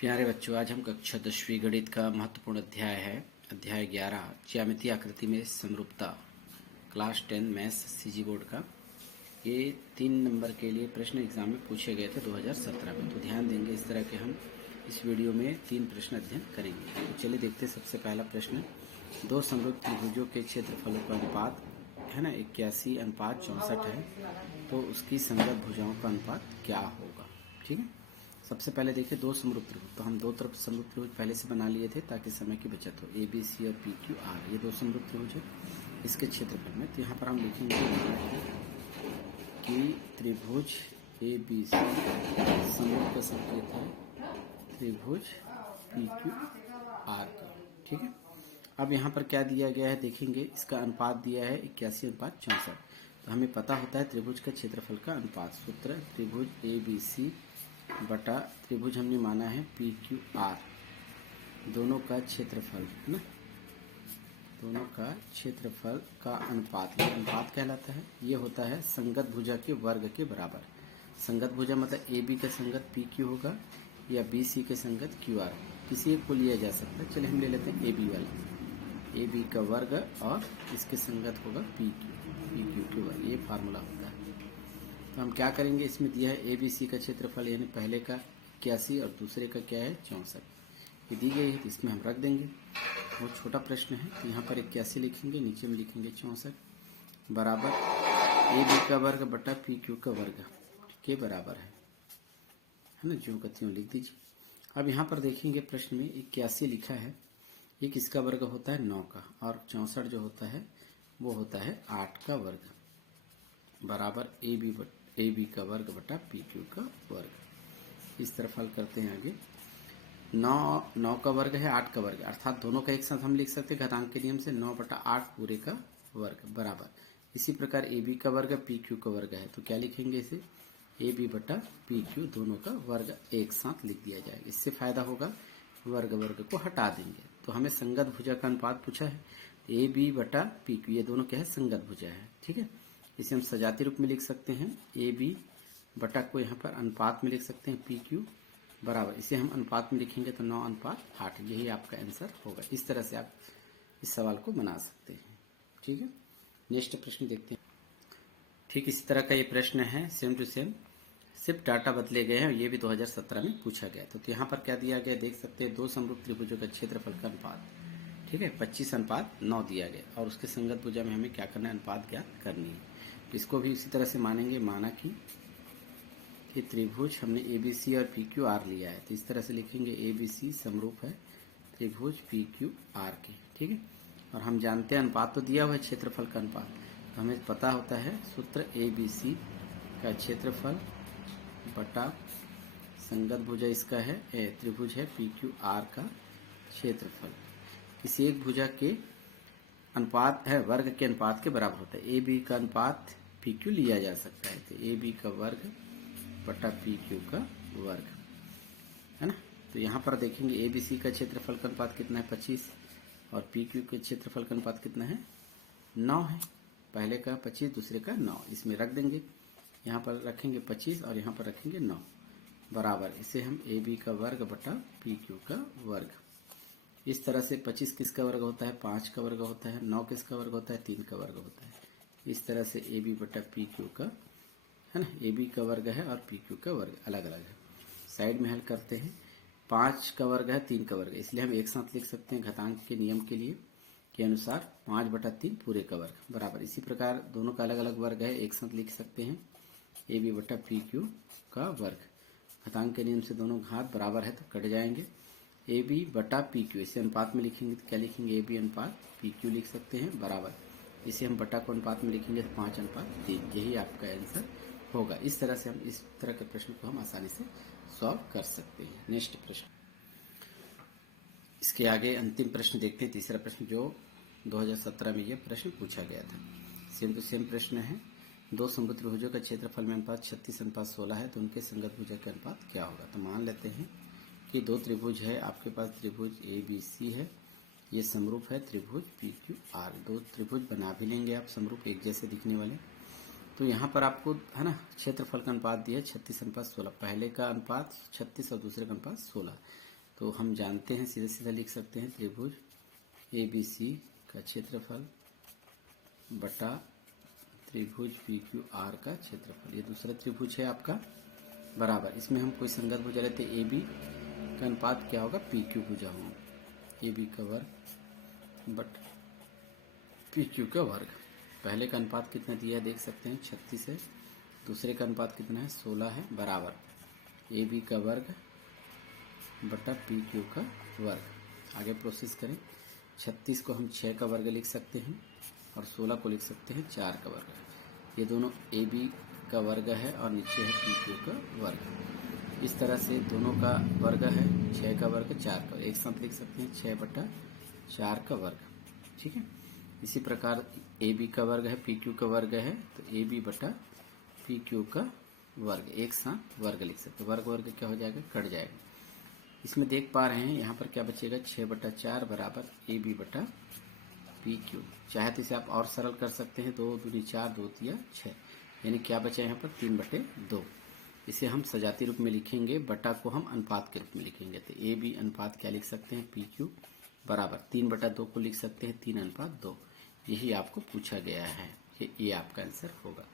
प्यारे बच्चों, आज हम कक्षा 10वीं गणित का महत्वपूर्ण अध्याय है अध्याय 11 ज्यामितीय आकृति में समरूपता, क्लास 10 मैथ्स सीजी बोर्ड का। ये 3 नंबर के लिए प्रश्न एग्जाम में पूछे गए थे 2017 में। तो ध्यान देंगे, इस तरह के हम इस वीडियो में 3 प्रश्न अध्ययन करेंगे। तो चलिए देखते हैं। सबसे पहला प्रश्न, दो समरूप त्रिभुजों के क्षेत्रफलों का अनुपात है ना 81:64 है, तो उसकी संगत भुजाओं का अनुपात क्या होगा। ठीक है, सबसे पहले देखिए दो समरूप त्रिभुज। तो हम दो तरफ समरूप त्रिभुज पहले से बना लिए थे ताकि समय की बचत हो। ए बी सी और पी क्यू आर, ये दो समरूप त्रिभुज है। इसके क्षेत्रफल में तो यहाँ पर हम लिखेंगे कि त्रिभुज ए बी सी समरूप का संकेत है त्रिभुज पी क्यू आर का। ठीक है, अब यहाँ पर क्या दिया गया है देखेंगे। इसका अनुपात दिया है 81:64। तो हमें पता होता है त्रिभुज का क्षेत्रफल का अनुपात। सूत्र त्रिभुज ए बी सी बटा त्रिभुज हमने माना है पी क्यू आर, दोनों का क्षेत्रफल है ना, दोनों का क्षेत्रफल का अनुपात, ये अनुपात कहलाता है। ये होता है संगत भुजा के वर्ग के बराबर। संगत भुजा मतलब ए बी का संगत पी क्यू होगा या बी सी के संगत क्यू आर, किसी एक को लिया जा सकता है। चलिए हम ले लेते हैं ए बी वाला, ए बी का वर्ग और इसके संगत होगा पी क्यू के वर्ग। ये फार्मूला होता है। तो हम क्या करेंगे, इसमें दिया है ए बी सी का क्षेत्रफल, यानी पहले का 81 और दूसरे का क्या है 64। ये दी गई है, तो इसमें हम रख देंगे। बहुत छोटा प्रश्न है, तो यहाँ पर 81 लिखेंगे, नीचे में लिखेंगे 64 बराबर ए बी का वर्ग बटा पी क्यू का वर्ग के बराबर है ना। जो गतियों लिख दीजिए। अब यहाँ पर देखेंगे प्रश्न में 81 लिखा है, ये किसका वर्ग होता है 9 का, और 64 जो होता है वो होता है 8 का वर्ग बराबर ए बी का वर्ग बटा पी क्यू का वर्ग। इस तरफ हल करते हैं आगे। 9 का वर्ग है 8 का वर्ग, अर्थात दोनों का एक साथ हम लिख सकते हैं घातांक के नियम से 9/8 पूरे का वर्ग बराबर। इसी प्रकार ए बी का वर्ग पी क्यू का वर्ग है, तो क्या लिखेंगे इसे ए बी बटा पी क्यू, दोनों का वर्ग एक साथ लिख दिया जाएगा। इससे फायदा होगा, वर्ग वर्ग को हटा देंगे। तो हमें संगत भुजा का अनुपात पूछा है, ए बी बटा पी क्यू, ये दोनों क्या है संगत भुजा है। ठीक है, इसे हम सजाती रूप में लिख सकते हैं, ए बी बटा को यहाँ पर अनुपात में लिख सकते हैं पी क्यू बराबर, इसे हम अनुपात में लिखेंगे तो 9:8, यही आपका आंसर होगा। इस तरह से आप इस सवाल को बना सकते हैं। ठीक है, नेक्स्ट प्रश्न देखते हैं। ठीक इसी तरह का ये प्रश्न है, सेम टू सेम, सिर्फ डाटा बदले गए हैं। ये भी 2017 में पूछा गया। तो यहाँ पर क्या दिया गया देख सकते हैं, दो समरूप त्रिभुजों का क्षेत्रफल का अनुपात, ठीक है 25:9 दिया गया, और उसके संगत भुजा में हमें क्या करना है अनुपात ज्ञात करनी है। तो इसको भी इसी तरह से मानेंगे, माना कि त्रिभुज हमने ए बी सी और पी क्यू आर लिया है, तो इस तरह से लिखेंगे ए बी सी समरूप है त्रिभुज पी क्यू आर के। ठीक है, और हम जानते हैं अनुपात तो दिया हुआ है क्षेत्रफल का अनुपात, तो हमें पता होता है सूत्र ए बी सी का क्षेत्रफल बटा संगत भुजा इसका है त्रिभुज है पी क्यू आर का क्षेत्रफल, किसी एक भुजा के अनुपात है वर्ग के अनुपात के बराबर होता है। ए बी का अनुपात पी क्यू लिया जा सकता है, तो ए बी का वर्ग बटा पी क्यू का वर्ग है ना। तो यहाँ पर देखेंगे ए बी सी का क्षेत्रफल का अनुपात कितना है 25, और पी क्यू के क्षेत्रफल का अनुपात कितना है 9 है। पहले का 25 दूसरे का 9, इसमें रख देंगे, यहाँ पर रखेंगे 25 और यहाँ पर रखेंगे 9 बराबर, इसे हम ए बी का वर्ग बटा पी क्यू का वर्ग। इस तरह से 25 किसका वर्ग होता है 5 का वर्ग होता है, 9 किसका वर्ग होता है 3 का वर्ग होता है। इस तरह से ए बी बटा पी क्यू का है ना, ए बी का वर्ग है और पी क्यू का वर्ग अलग अलग है। साइड में हल करते हैं, 5 का वर्ग है 3 का वर्ग है, इसलिए हम एक साथ लिख सकते हैं घातांक के नियम के लिए के अनुसार 5/3 पूरे का वर्ग बराबर। इसी प्रकार दोनों का अलग अलग वर्ग है, एक साथ लिख सकते हैं ए बी बटा पी क्यू का वर्ग। घातांक के नियम से दोनों घात बराबर है तो कट जाएंगे। ए बी बटा पी क्यू, इसे अनुपात में लिखेंगे तो क्या लिखेंगे ए बी अनुपात पी क्यू लिख सकते हैं बराबर, इसे हम बटा को अनुपात में लिखेंगे तो 5:3, यही आपका आंसर होगा। इस तरह से हम इस तरह के प्रश्न को हम आसानी से सॉल्व कर सकते हैं। नेक्स्ट प्रश्न, इसके आगे अंतिम प्रश्न देखते हैं, तीसरा प्रश्न जो 2017 में यह प्रश्न पूछा गया था। सेम टू सेम प्रश्न है, दो समरूप त्रिभुजों का क्षेत्रफल में अनुपात 36:16 है, तो उनके संगत भुजा का अनुपात क्या होगा। तो मान लेते हैं कि दो त्रिभुज है, आपके पास त्रिभुज ए बी सी है, ये समरूप है त्रिभुज पी क्यू आर। दो त्रिभुज बना भी लेंगे आप समरूप एक जैसे दिखने वाले। तो यहाँ पर आपको है ना क्षेत्रफल का अनुपात दिया 36:16। पहले का अनुपात 36 और दूसरे का अनुपात 16। तो हम जानते हैं, सीधा सीधा लिख सकते हैं, त्रिभुज ABC का क्षेत्रफल बटा त्रिभुज PQR का क्षेत्रफल। ये दूसरा त्रिभुज है आपका, बराबर इसमें हम कोई संगत भुजा लेते हैं। AB का अनुपात क्या होगा, PQ भुजा होगा। AB का वर्ग बट PQ का वर्ग। पहले का अनुपात कितना दिया है देख सकते हैं, 36 है। दूसरे का अनुपात कितना है, 16 है, बराबर AB का वर्ग बटा PQ का वर्ग। आगे प्रोसेस करें। 36 को हम 6 का वर्ग लिख सकते हैं और 16 को लिख सकते हैं 4 का वर्ग। ये दोनों AB का वर्ग है और नीचे है PQ का वर्ग। इस तरह से दोनों का वर्ग है, 6 का वर्ग 4 का, एक साथ लिख सकते हैं 6/4 का वर्ग। ठीक है। इसी प्रकार AB का वर्ग है, PQ का वर्ग है, तो AB बटा PQ का वर्ग, एक साथ वर्ग लिख सकते हैं। वर्ग वर्ग क्या हो जाएगा, कट जाएगा। इसमें देख पा रहे हैं यहाँ पर क्या बचेगा, 6/4 बराबर AB बटा PQ। चाहे तो इसे आप और सरल कर सकते हैं, 2 दूनी 4, 2 तिया 6, यानी क्या बचा यहाँ पर 3/2। इसे हम सजाती रूप में लिखेंगे, बटा को हम अनुपात के रूप में लिखेंगे। तो AB अनुपात क्या लिख सकते हैं, PQ बराबर 3/2 को लिख सकते हैं 3:2। यही आपको पूछा गया है, ये आपका आंसर होगा।